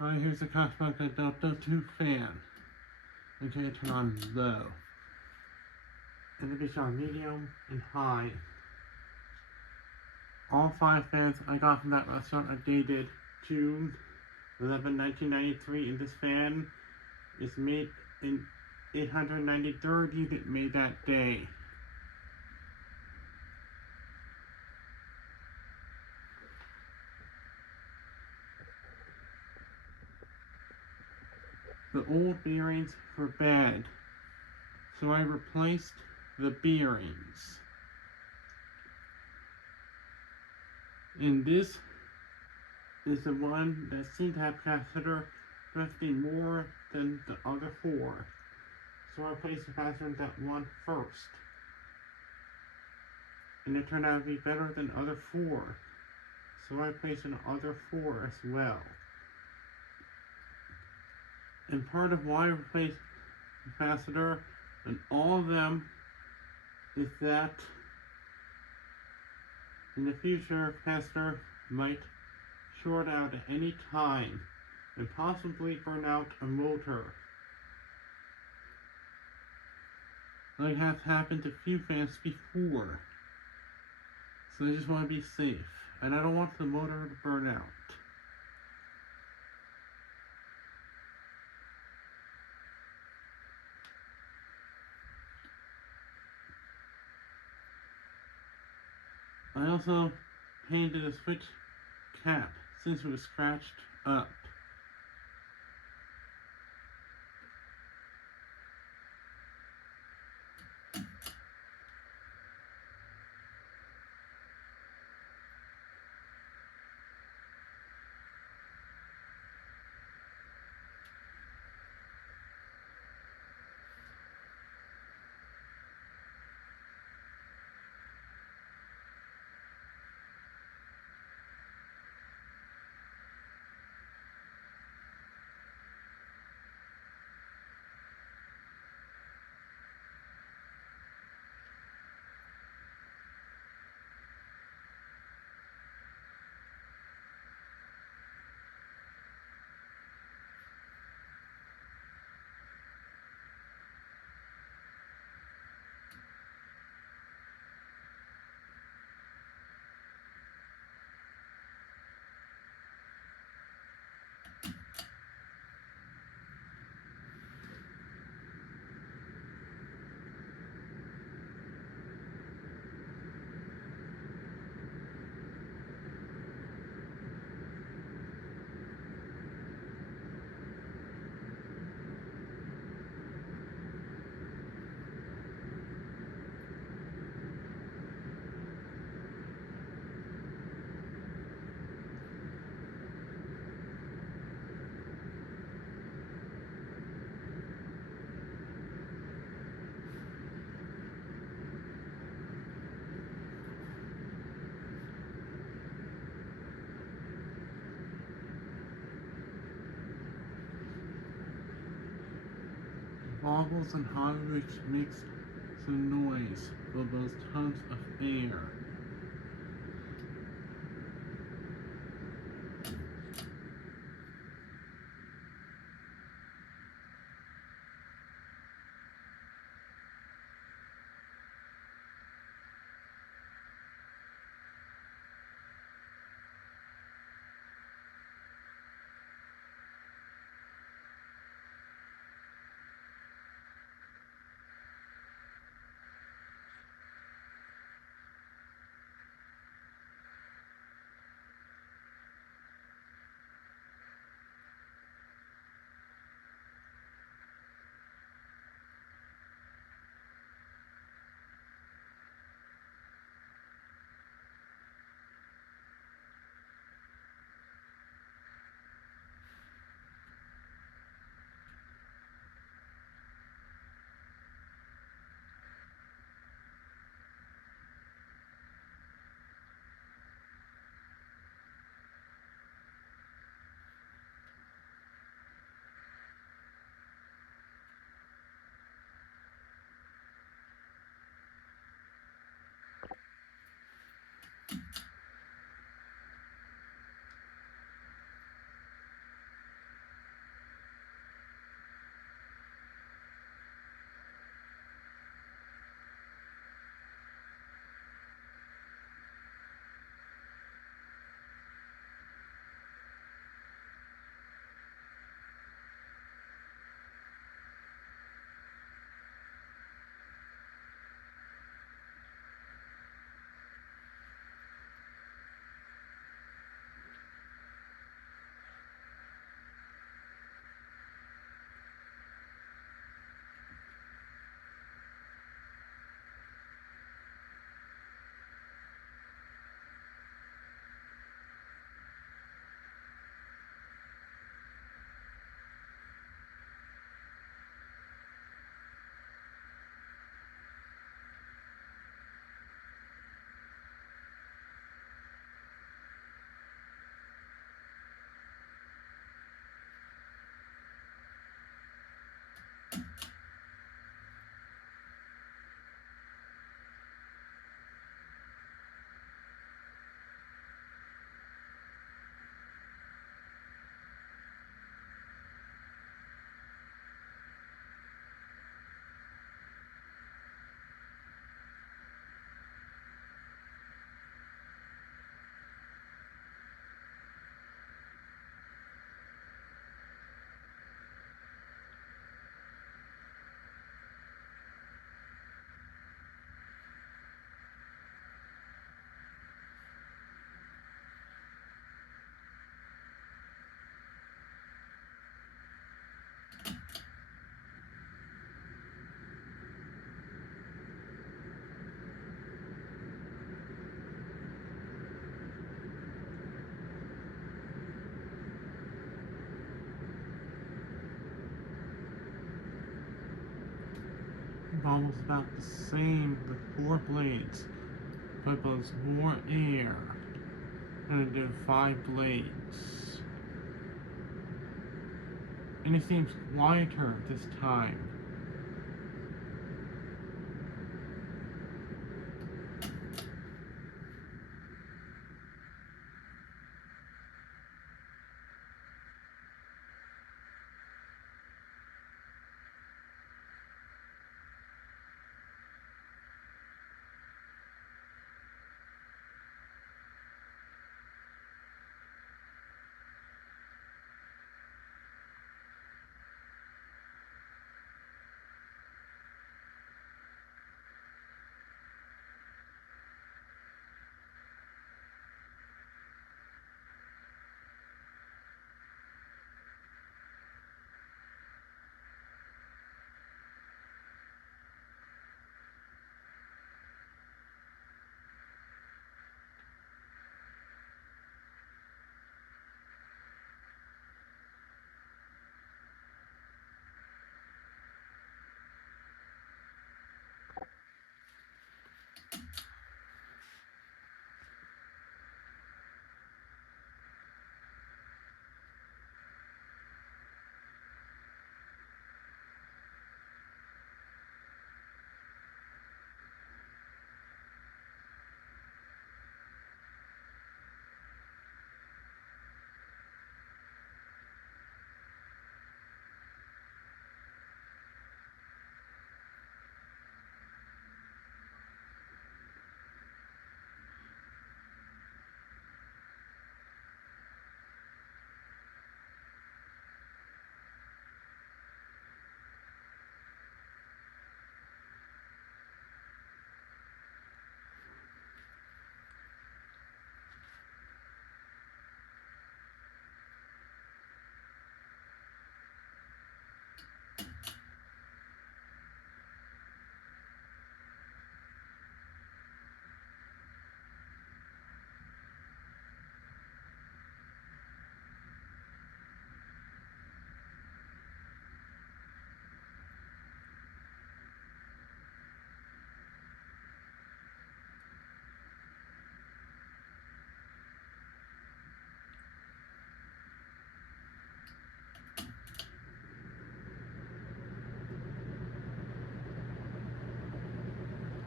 Alright, here's the Cashback Delta 2 fan. Okay, turn on low. And it be on medium and high. All 5 fans I got from that restaurant are dated June 11, 1993, and this fan is made in 893rd unit made that day. The old bearings were bad, so I replaced the bearings. And this is the one that seemed to have capacitor drifting more than the other 4. So I replaced the capacitor in that one first. And it turned out to be better than the other 4. So I replaced the other 4 as well. And part of why I replaced the capacitor and all of them is that in the future, capacitor might short out at any time and possibly burn out a motor. Like has happened to few fans before. So I just want to be safe. And I don't want the motor to burn out. I also painted a switch cap since it was scratched up. Bobbles and Heinrich makes some noise, but those tons of air. almost about the same with 4 blades, but blows more air than it did 5 blades. And it seems quieter this time.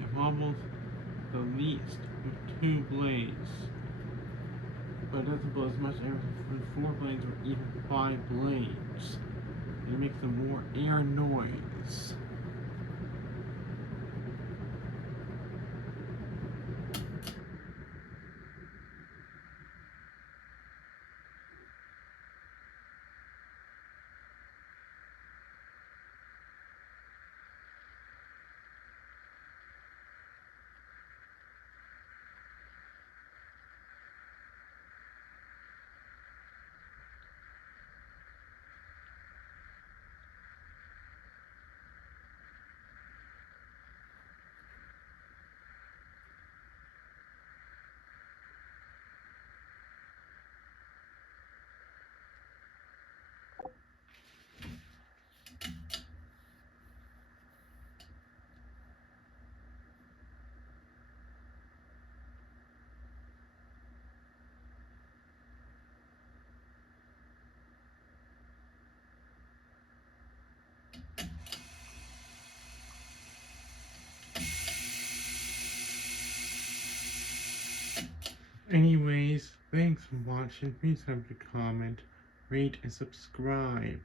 It wobbles the least with 2 blades, but it doesn't blow as much air with 4 blades or even 5 blades. It makes a more air noise. Anyways, thanks for watching. Please have to comment, rate, and subscribe.